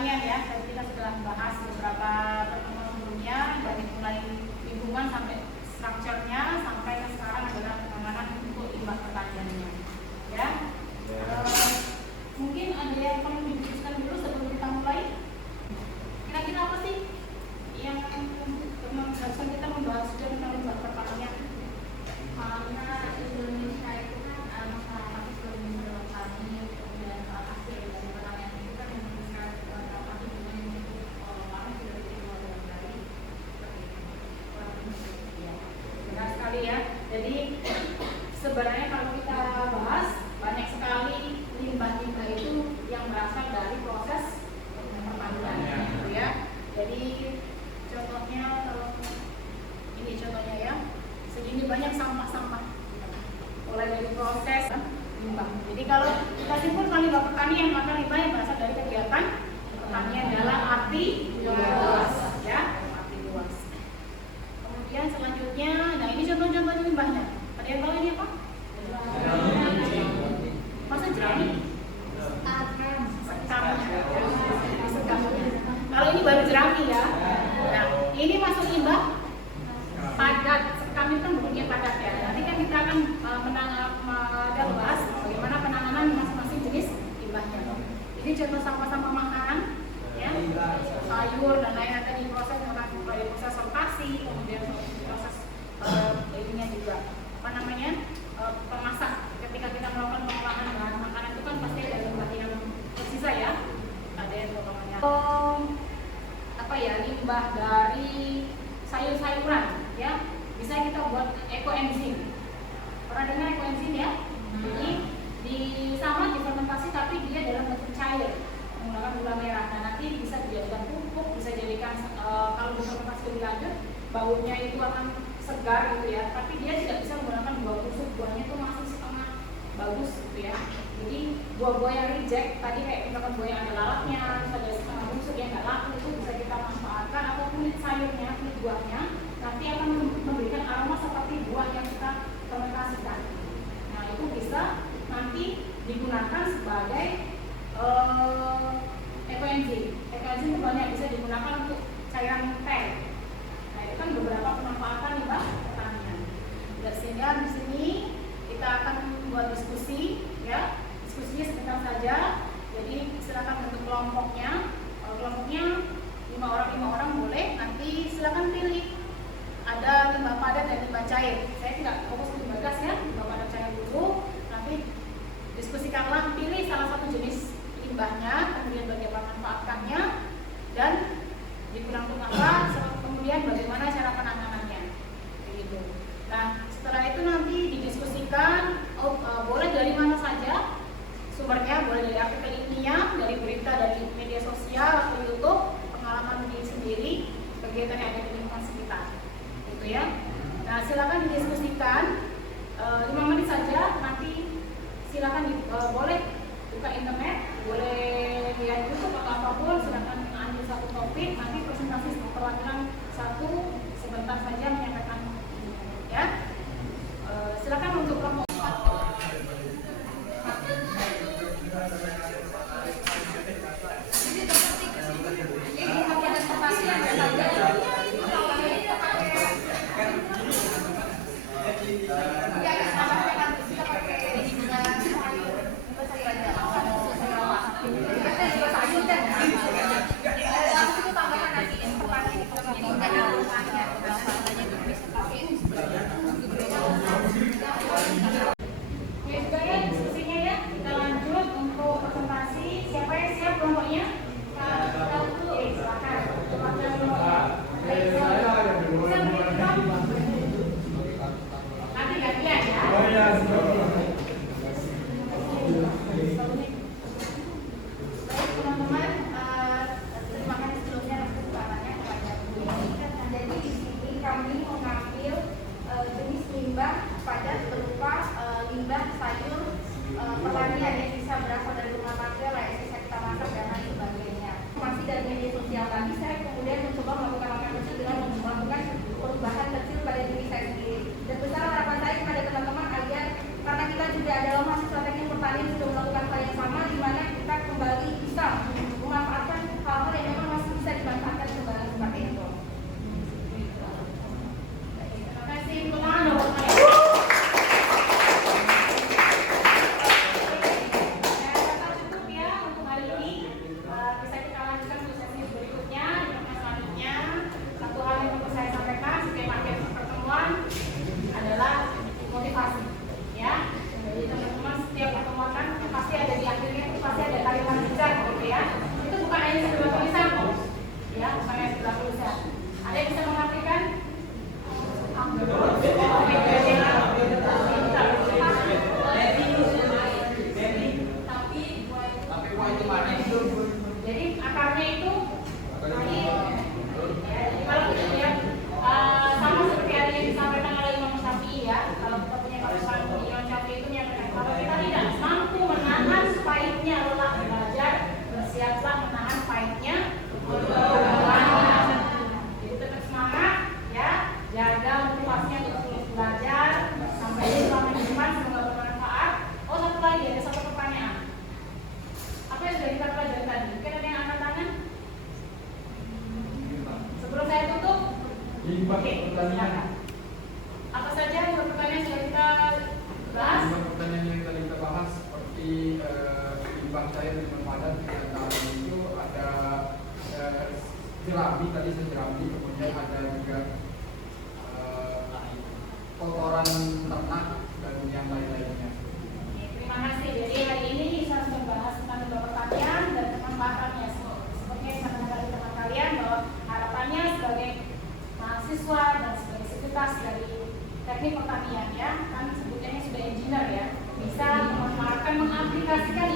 pertanian ya. Tadi kita sudah bahas beberapa pertemuan sebelumnya dari mulai lingkungan sampai strukturnya sampai ke sekarang adalah penanganan untuk limbah pertaniannya. Ya. Mungkin ada yang perlu didiskusikan dulu sebelum kita mulai. Kira-kira apa sih yang harusnya kita membahas juga tentang limbah pertanian? Karena Indonesia itu kan masyarakat sebelum bertani kemudian hasil dari pertanian itu kan menunjukkan apa hubungan yang orang sudah diluar dari Ya, benar sekali ya. Jadi sebenarnya kalau kita bahas banyak sekali limbah-limbah itu yang berasal dari proses pertanian, gitu ya. Jadi contohnya kalau ini contohnya ya, segini banyak sampah-sampah mulai dari proses limbah. Jadi kalau kita simpulkan limbah pertanian, maka limbah yang berasal dari kegiatan pertanian dalam arti luas, ya, arti luas. Kemudian selanjutnya, nah ini contoh-contoh limbahnya. Ada yang tahu ini apa? Masa jerami? Sekam. Kalau ini baru jerami ya. Nah, ini masuk limbah padat. Sekam itu kan bentuknya padat ya. Nanti kan kita akan bahas bagaimana penanganan masing-masing jenis limbahnya. Ini contoh sampah-sampah makanan, ya, sayur dan lain-lain tadi proses mulai proses sortasi, kemudian proses ininya juga apa namanya pemasak. Ketika kita melakukan pengolahan bahan makanan itu kan pasti ada limbah yang tersisa ya. Ada yang potongannya apa ya, limbah dari sayur-sayuran ya, bisa kita buat ekoenzim. Pernah dengar ekoenzim ya? Jadi sama difermentasi tapi dia dalam bentuk cair menggunakan gula merah. Nah, nanti bisa dijadikan pupuk, bisa jadikan kalau difermentasi lebih lanjut baunya itu akan segar gitu ya. Tapi dia tidak bisa menggunakan buah busuk, buahnya itu masih setengah bagus gitu ya. Jadi buah-buah yang reject tadi kayak misalkan buah yang ada lalapnya, ada setengah busuk yang nggak laku itu bisa kita manfaatkan, atau kulit sayurnya, kulit buahnya nanti akan memberikan aroma seperti buah yang kita fermentasikan. Nah, itu bisa nanti digunakan sebagai ekoenzim. Ekoenzim itu banyak bisa digunakan untuk cairan teh. Nah, itu kan beberapa pemanfaatan limbah pertanian. Sehingga di sini kita akan buat diskusi, ya. Diskusinya sebentar saja. Jadi silakan bentuk kelompoknya. Kelompoknya 5 orang boleh. Nanti silakan pilih. Ada limbah padat dan limbah cair. Saya tidak fokus ke limbah gas ya, limbah padat cair dulu. Nanti diskusikanlah, pilih salah satu jenis limbahnya, kemudian bagaimana manfaatkannya dan digunakan untuk apa, kemudian bagaimana cara penanganannya. Begitu. Nah, setelah itu nanti didiskusikan boleh dari mana saja sumbernya, boleh dari artikel ilmiah, dari berita, dari media sosial atau YouTube, pengalaman diri sendiri, kegiatan yang ada di lingkungan sekitar. Gitu ya. Nah, silakan didiskusikan 5 menit saja. Nanti silakan boleh buka internet, boleh lihat YouTube atau apapun. Silakan ambil satu topik. Nanti presentasi perwakilan satu sebentar saja menyampaikan, ya. Silakan untuk kelompok. Oke, silakan. Apa saja dua pertanyaan sudah kita bahas? Dua pertanyaan yang tadi kita bahas seperti limbah cair dengan padat di itu ada jerami tadi sejerami, kemudian ada juga kotoran ternak dan yang lain-lainnya. Terima kasih. Jadi hari ini saya sudah membahas tentang dua pertanyaan dan pemanfaatannya. Seperti yang saya katakan teman kalian bahwa harapannya sebagai mahasiswa dan sebagai sivitas dari teknik pertanian ya, kan sebutnya sudah engineer ya, bisa memanfaatkan, mengaplikasikan